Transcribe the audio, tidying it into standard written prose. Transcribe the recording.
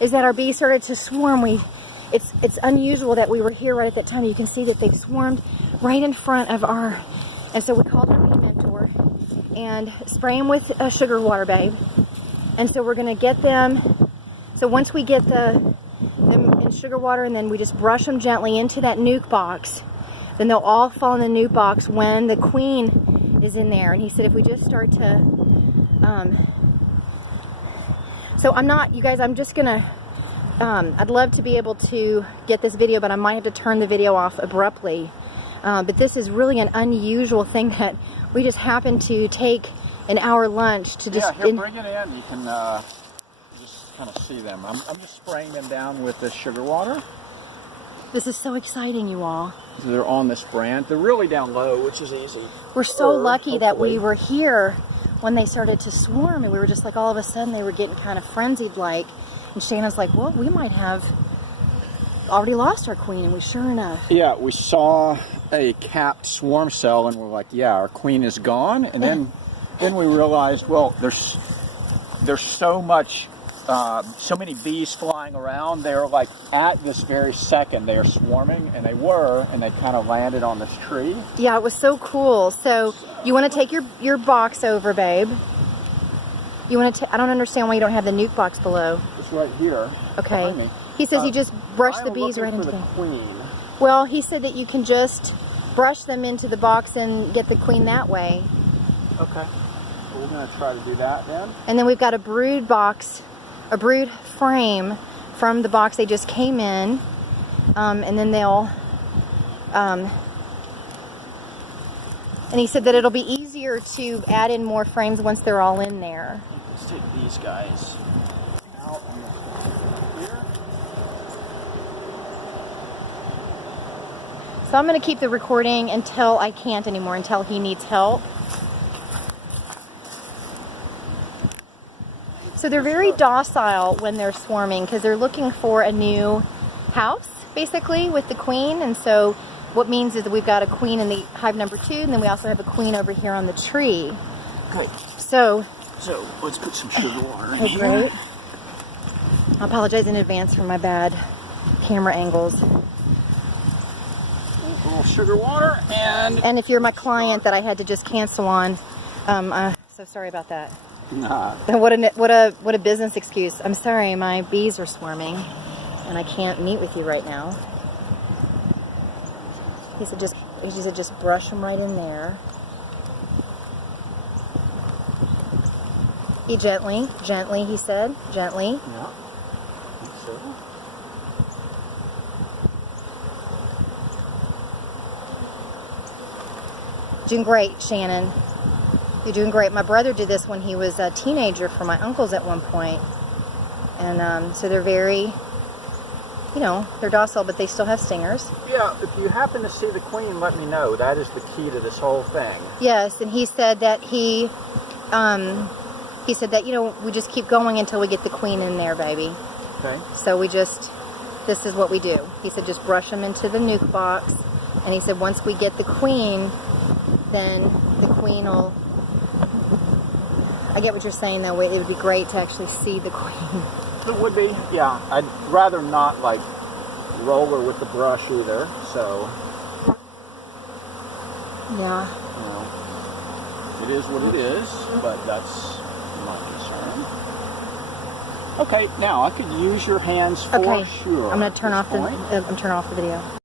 is that our bees started to swarm. It's unusual that we were here right at that time. You can see that they've swarmed right in front of our, and so we called our bee mentor and spray them with sugar water, babe. And so we're gonna get them, so once we get them in sugar water, and then we just brush them gently into that nuke box, then they'll all fall in the nuke box when the queen is in there. And he said if we just start to, so I'm not, you guys, I'm just gonna, I'd love to be able to get this video, but I might have to turn the video off abruptly. But this is really an unusual thing that we just happened to take an hour lunch to just... Yeah, here, bring it in. You can just kind of see them. I'm just spraying them down with the sugar water. This is so exciting, you all. They're on this branch. They're really down low, which is easy. We're so lucky that we were here when they started to swarm, and we were just like, all of a sudden they were getting kind of frenzied like. And Shannon's like, well, we might have already lost our queen, and we sure enough. Yeah, we saw a capped swarm cell, and we're like, yeah, our queen is gone. And then we realized, well, there's so much, so many bees flying around. They're like at this very second they are swarming, and they kind of landed on this tree. Yeah, it was so cool. So you want to take your box over, babe? You want to? I don't understand why you don't have the nuke box below. It's right here. Okay. He says you just brush the bees right into the queen. Well, he said that you can just brush them into the box and get the queen that way. Okay. Well, we're going to try to do that then. And then we've got a brood box, a brood frame from the box they just came in. And then they'll... and he said that it'll be easier to add in more frames once they're all in there. Let's take these guys out here. So I'm going to keep the recording until I can't anymore, until he needs help. So they're very docile when they're swarming because they're looking for a new house, basically, with the queen. And so what means is that we've got a queen in the hive number 2, and then we also have a queen over here on the tree. Okay. So let's put some sugar water in here. Great. I apologize in advance for my bad camera angles. A little sugar water, and if you're my client that I had to just cancel on, so sorry about that. Nah. What a business excuse. I'm sorry, my bees are swarming, and I can't meet with you right now. He said just brush them right in there. Gently, he said. Gently. Yeah. I think so. Doing great, Shannon. You're doing great. My brother did this when he was a teenager for my uncles at one point. And so they're very, they're docile, but they still have stingers. Yeah, if you happen to see the queen, let me know. That is the key to this whole thing. Yes, and he said that we just keep going until we get the queen in there, baby. Okay. So this is what we do. He said just brush them into the nuke box. And he said once we get the queen, then the queen will... I get what you're saying, though. It would be great to actually see the queen. It would be, yeah. I'd rather not, like, roll her with the brush either, so... Yeah. It is what it is, but that's my concern. Okay, now I could use your hands for sure. I'm going to turn off the video.